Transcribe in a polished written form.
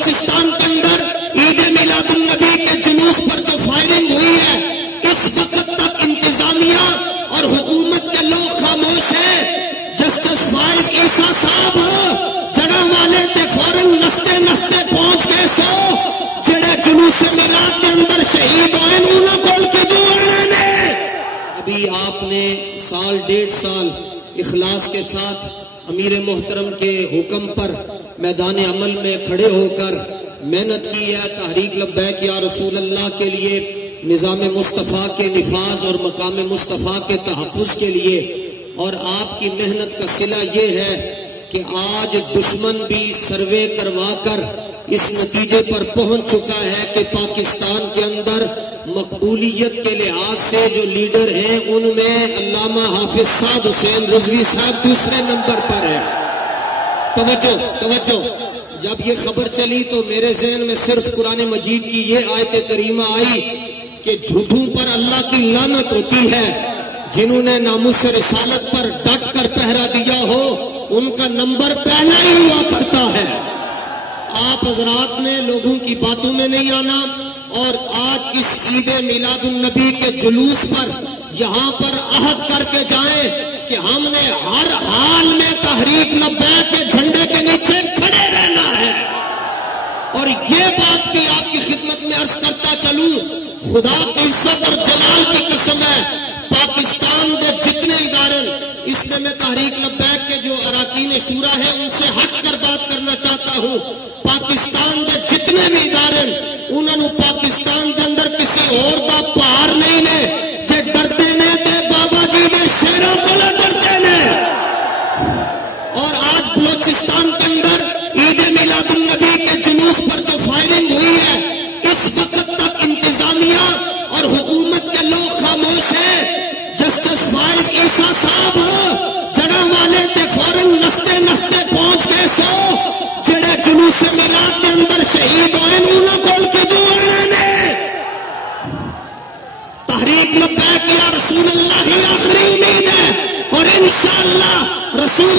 بلوچستان کے اندر عید میلاد النبی کے جلوس پر جو فائرنگ ہوئی ہے، اس وقت تک انتظامیہ اور حکومت کے لوگ خاموش ہیں. جسٹس فائز عیسیٰ صاحب جڑا والے تے فوراً نستے نستے پہنچ گئے سو جڑے جلوس میلاد کے اندر شہید ہوئے انہوں کول کی دوڑنے نے. ابھی آپ نے سال 1.5 سال اخلاص کے ساتھ امیر محترم کے حکم پر میدان عمل میں کھڑے ہو کر محنت کی ہے تحریک لبیک یا رسول اللہ کے لیے، نظام مصطفیٰ کے نفاذ اور مقام مصطفیٰ کے تحفظ کے لیے. اور آپ کی محنت کا صلہ یہ ہے کہ آج دشمن بھی سروے کروا کر اس نتیجے پر پہنچ چکا ہے کہ پاکستان کے اندر مقبولیت کے لحاظ سے جو لیڈر ہیں ان میں علامہ حافظ سعد حسین رضوی صاحب دوسرے نمبر پر ہیں. توجہ جب یہ خبر چلی تو میرے ذہن میں صرف قرآن مجید کی یہ آیت کریمہ آئی کہ جھوٹوں پر اللہ کی لعنت ہوتی ہے، جنہوں نے ناموس رسالت پر ڈٹ کر پہرا دیا ہو ان کا نمبر پہلا ہی ہوا کرتا ہے. آپ حضرات نے لوگوں کی باتوں میں نہیں آنا اور آج اس عید میلاد النبی کے جلوس پر یہاں پر عہد کر کے جائیں کہ ہم نے ہر حال میں تحریک لبیک کے جھنڈے کے نیچے کھڑے رہنا ہے. اور یہ بات بھی آپ کی خدمت میں عرض کرتا چلوں، خدا کی عزت اور جلال کی قسم ہے، پاکستان کے جتنے ادارے، اس میں تحریک لبیک کے جو اراکین شورا ہے ان سے ہٹ کر بات کرنا چاہتا ہوں. پاکستان کے جتنے بھی ادارے انہوں نے پاکستان کے اندر کسی اور کا پہاڑ نہیں نے، جے ڈرتے نے تے بابا جی کے شیروں کو ڈرتے نے. اور آج بلوچستان کے اندر عید میلاد النبی کے جلوس پر جو فائرنگ ہوئی ہے، اس وقت تک انتظامیہ اور حکومت کے لوگ خاموش ہیں. جسٹس فائز عیسیٰ صاحب جڑا والے تے فوراً نستے نستے پہنچ گئے سو جڑے جلوس میلاد کے اندر شہید ہوئے انہوں کول کی دوڑنے نے. تحریک لبیک یا رسول اللہ ہی آخری امید ہے اور انشاءاللہ رسول